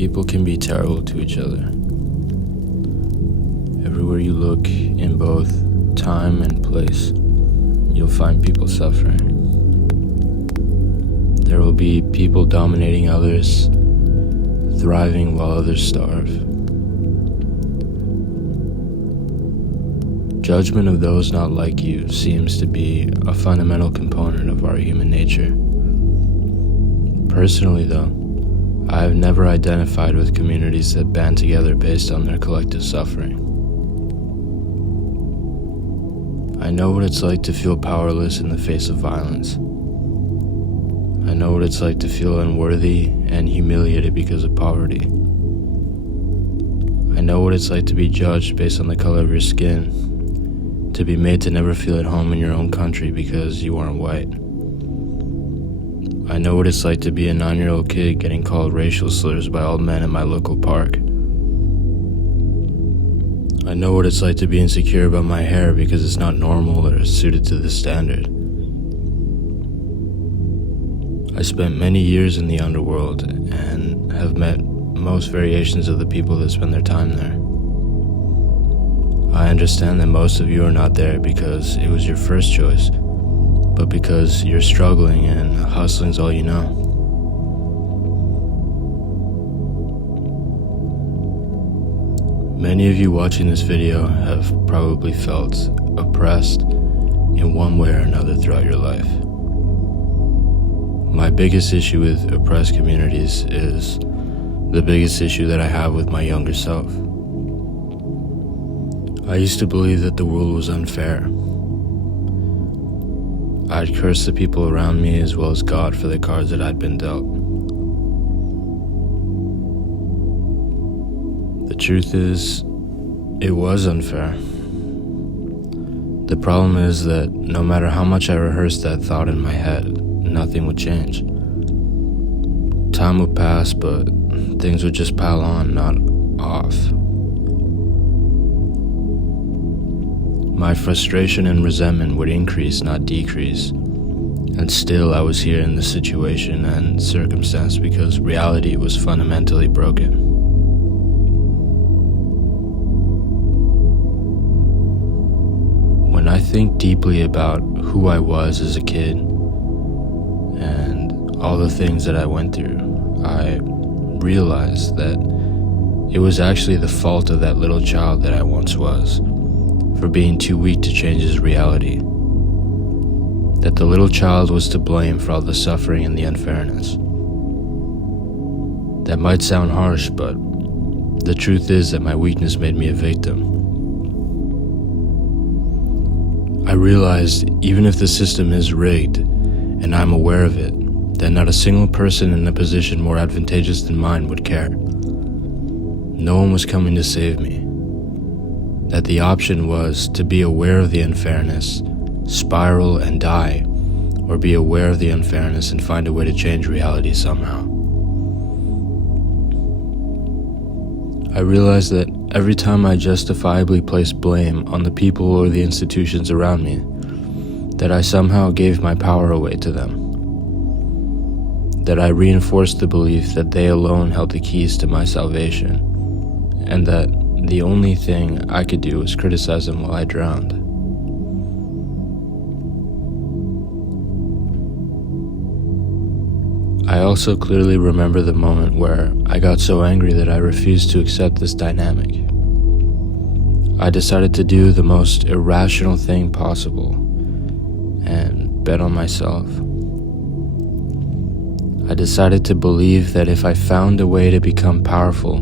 People can be terrible to each other. Everywhere you look, in both time and place, you'll find people suffering. There will be people dominating others, thriving while others starve. Judgment of those not like you seems to be a fundamental component of our human nature. Personally, though, I have never identified with communities that band together based on their collective suffering. I know what it's like to feel powerless in the face of violence. I know what it's like to feel unworthy and humiliated because of poverty. I know what it's like to be judged based on the color of your skin, to be made to never feel at home in your own country because you aren't white. I know what it's like to be a 9-year-old kid getting called racial slurs by old men in my local park. I know what it's like to be insecure about my hair because it's not normal or suited to this standard. I spent many years in the underworld and have met most variations of the people that spend their time there. I understand that most of you are not there because it was your first choice, but because you're struggling and hustling's all you know. Many of you watching this video have probably felt oppressed in one way or another throughout your life. My biggest issue with oppressed communities is the biggest issue that I have with my younger self. I used to believe that the world was unfair. I'd curse the people around me as well as God for the cards that I'd been dealt. The truth is, it was unfair. The problem is that no matter how much I rehearsed that thought in my head, nothing would change. Time would pass, but things would just pile on, not off. My frustration and resentment would increase, not decrease. And still I was here in this situation and circumstance because reality was fundamentally broken. When I think deeply about who I was as a kid and all the things that I went through, I realized that it was actually the fault of that little child that I once was, for being too weak to change his reality. That the little child was to blame for all the suffering and the unfairness. That might sound harsh, but the truth is that my weakness made me a victim. I realized even if the system is rigged, and I'm aware of it, that not a single person in a position more advantageous than mine would care. No one was coming to save me. That the option was to be aware of the unfairness, spiral and die, or be aware of the unfairness and find a way to change reality somehow. I realized that every time I justifiably placed blame on the people or the institutions around me, that I somehow gave my power away to them. That I reinforced the belief that they alone held the keys to my salvation, and that the only thing I could do was criticize them while I drowned. I also clearly remember the moment where I got so angry that I refused to accept this dynamic. I decided to do the most irrational thing possible and bet on myself. I decided to believe that if I found a way to become powerful,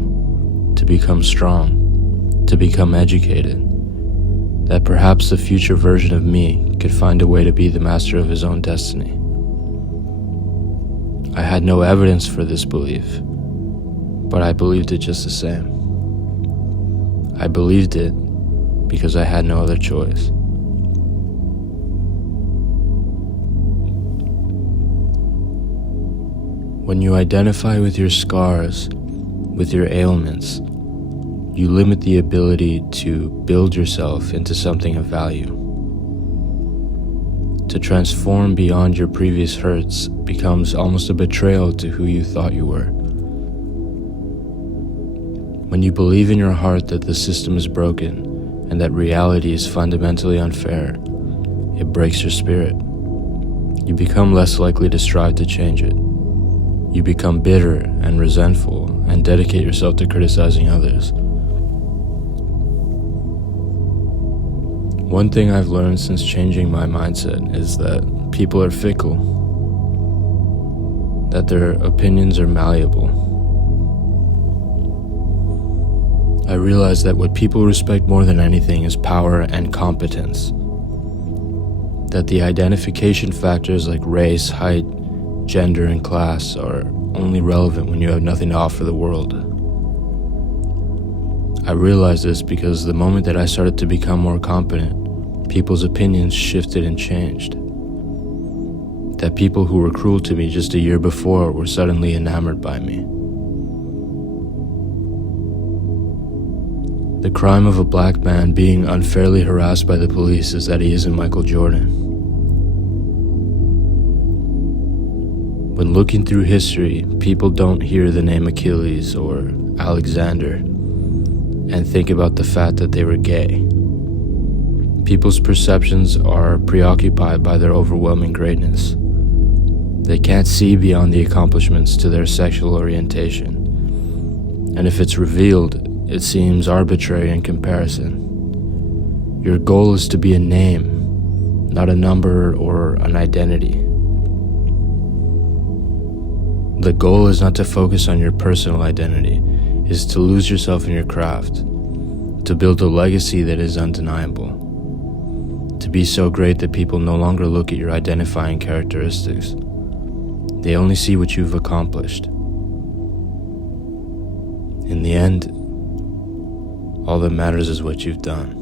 to become strong, to become educated, that perhaps the future version of me could find a way to be the master of his own destiny. I had no evidence for this belief, but I believed it just the same. I believed it because I had no other choice. When you identify with your scars, with your ailments, you limit the ability to build yourself into something of value. To transform beyond your previous hurts becomes almost a betrayal to who you thought you were. When you believe in your heart that the system is broken and that reality is fundamentally unfair, it breaks your spirit. You become less likely to strive to change it. You become bitter and resentful and dedicate yourself to criticizing others. One thing I've learned since changing my mindset is that people are fickle, that their opinions are malleable. I realized that what people respect more than anything is power and competence. That the identification factors like race, height, gender, and class are only relevant when you have nothing to offer the world. I realized this because the moment that I started to become more competent, people's opinions shifted and changed. That people who were cruel to me just a year before were suddenly enamored by me. The crime of a black man being unfairly harassed by the police is that he isn't Michael Jordan. When looking through history, people don't hear the name Achilles or Alexander and think about the fact that they were gay. People's perceptions are preoccupied by their overwhelming greatness. They can't see beyond the accomplishments to their sexual orientation. And if it's revealed, it seems arbitrary in comparison. Your goal is to be a name, not a number or an identity. The goal is not to focus on your personal identity, it is to lose yourself in your craft, to build a legacy that is undeniable, to be so great that people no longer look at your identifying characteristics. They only see what you've accomplished. In the end, all that matters is what you've done.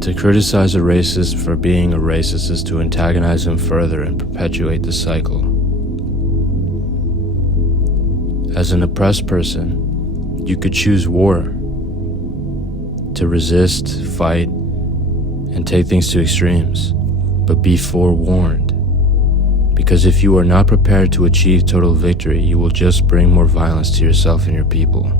To criticize a racist for being a racist is to antagonize him further and perpetuate the cycle. As an oppressed person, you could choose war, to resist, fight, and take things to extremes, but be forewarned. Because if you are not prepared to achieve total victory, you will just bring more violence to yourself and your people.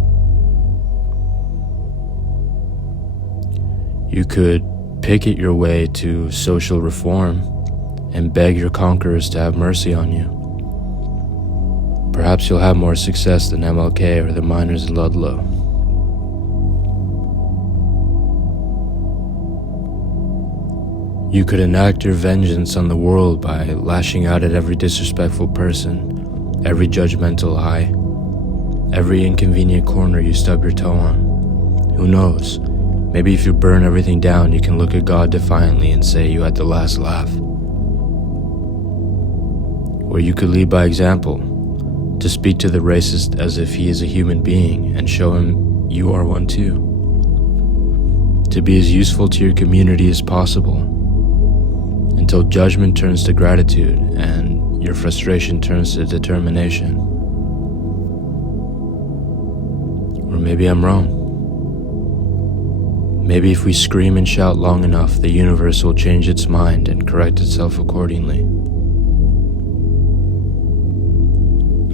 You could picket your way to social reform and beg your conquerors to have mercy on you. Perhaps you'll have more success than MLK or the miners in Ludlow. You could enact your vengeance on the world by lashing out at every disrespectful person, every judgmental eye, every inconvenient corner you stub your toe on. Who knows? Maybe if you burn everything down, you can look at God defiantly and say you had the last laugh. Or you could lead by example, to speak to the racist as if he is a human being and show him you are one too. To be as useful to your community as possible, until judgment turns to gratitude and your frustration turns to determination. Or maybe I'm wrong. Maybe if we scream and shout long enough, the universe will change its mind and correct itself accordingly.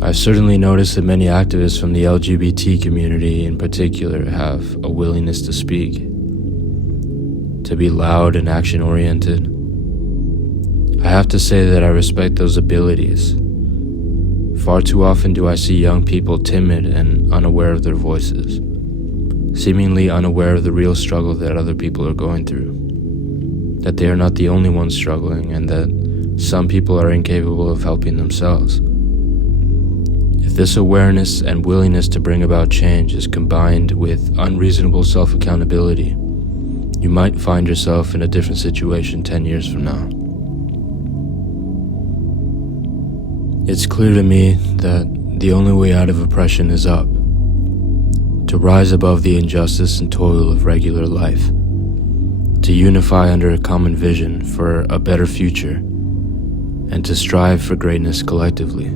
I've certainly noticed that many activists from the lgbt community in particular have a willingness to speak, to be loud and action-oriented. I have to say that I respect those abilities. Far too often do I see young people timid and unaware of their voices, seemingly unaware of the real struggle that other people are going through, that they are not the only ones struggling, and that some people are incapable of helping themselves. If this awareness and willingness to bring about change is combined with unreasonable self-accountability, you might find yourself in a different situation 10 years from now. It's clear to me that the only way out of oppression is up, to rise above the injustice and toil of regular life, to unify under a common vision for a better future, and to strive for greatness collectively.